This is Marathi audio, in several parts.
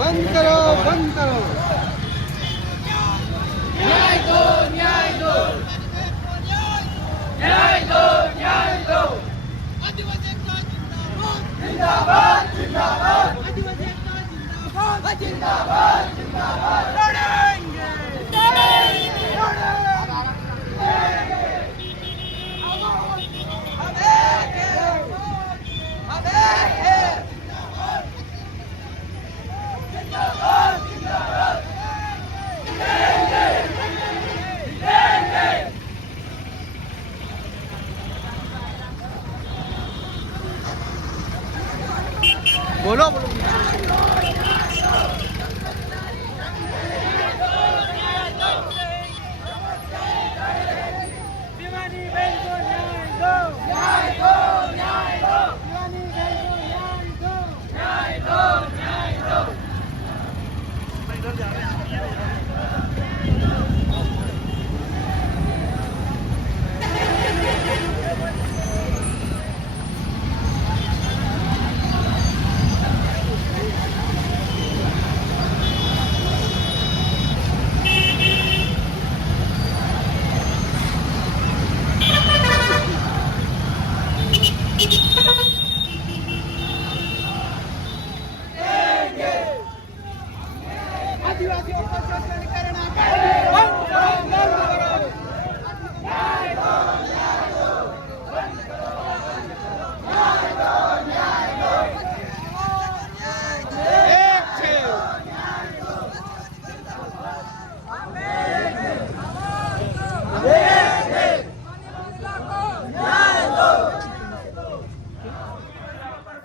बंद करो, बंद करो। न्याय दो, न्याय दो, न्याय दो, न्याय दो। जिंदाबाद, जिंदाबाद, जिंदाबाद, जिंदाबाद, जिंदाबाद। लड़ेंगे, लड़ेंगे, लड़ेंगे। हम एक हैं, हम एक हैं। जिंदाबाद, जिंदाबाद। जितेंगे, जितेंगे। बोलो बोलो। दीवानी बहन को न्याय दो, न्याय दो, न्याय दो। दीवानी बहन को न्याय दो, न्याय दो, न्याय दो। आदिवासियों को शोषण करना बंद करो, बंद करो। न्याय दो, न्याय दो, बंद करो, बंद करो। न्याय दो, न्याय दो, एक छे। न्याय दो।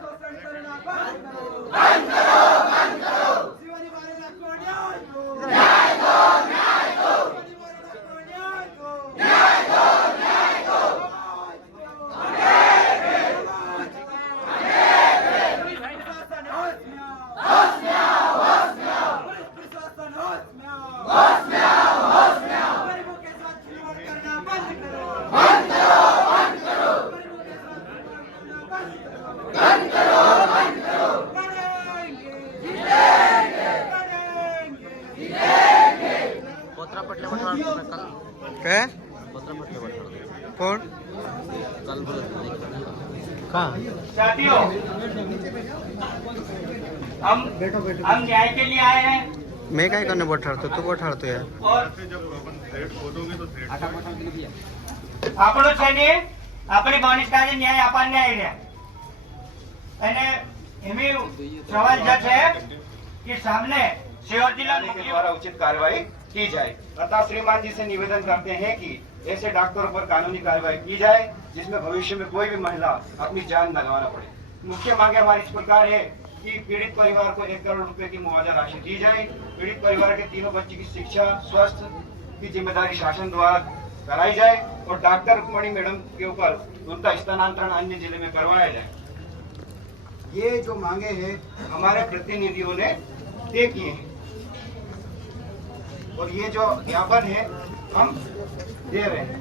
शोषण करना बंद करो, बंद करो, बंद करो। शिवाजी महाराज को न्याय दो, न्याय दो, न्याय दो। शिवाजी महाराज को न्याय दो, न्याय दो, न्याय दो। पुलिस प्रशासन होश में आओ, होश में आओ, होश में आओ। पुलिस प्रशासन होश में आओ, होश में आओ, होश में आओ। गरीबों के साथ खिलवाड़ करना बंद करो, बंद करो, बंद करो। गरीबों के साथ खिलवाड़ करना बंद करो, बंद करो, बंद करो। लड़ेंगे, जीतेंगे, लड़ेंगे, जीतेंगे। पत्रा पटले कल काय पत्रा पटले कोण कल कहाँ? साथियों, हम न्याय के लिए आए हैं मैं काय करने बैठाड़तो तू बैठाड़तो यार. और આપણો છે ને આપણી બનિષ્ઠાને ન્યાય આપવાને આવ્યા અને એમી સવાલ જે છે કે सामने सेवा जिला के द्वारा उचित कार्रवाई की जाए तथा श्रीमान जी से निवेदन करते हैं कि ऐसे डॉक्टरों पर कानूनी कार्रवाई की जाए जिसमें भविष्य में कोई भी महिला अपनी जान न गंवाना पड़े। मुख्य मांगे हमारी इस प्रकार है कि पीड़ित परिवार को 1 करोड़ रुपए की मुआवजा राशि दी जाए। पीड़ित परिवार के तीनों बच्चे की शिक्षा स्वास्थ्य की जिम्मेदारी शासन द्वारा कराई जाए और डॉक्टर रुक्मणी मैडम के ऊपर उनका स्थानांतरण अन्य जिले में करवाया जाए। ये जो मांगे हैं हमारे प्रतिनिधियों ने तय किए हैं और ये जो ज्ञापन है हम दे रहे हैं।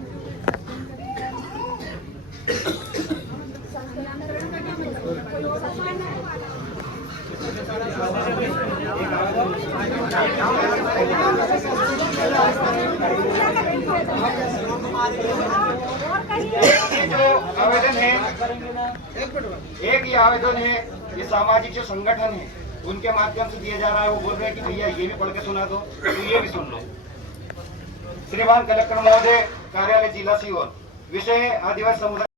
ये जो आवेदन है एक ही आवेदन है ये सामाजिक जो संगठन है उनके माध्यम से दिया जा रहा है। वो बोल रहे हैं कि भैया ये भी पढ़ के सुना दो तो ये भी सुन लो। श्रीमान कलेक्टर महोदय कार्यालय जिला सीहोर विषय है आदिवासी समुदाय।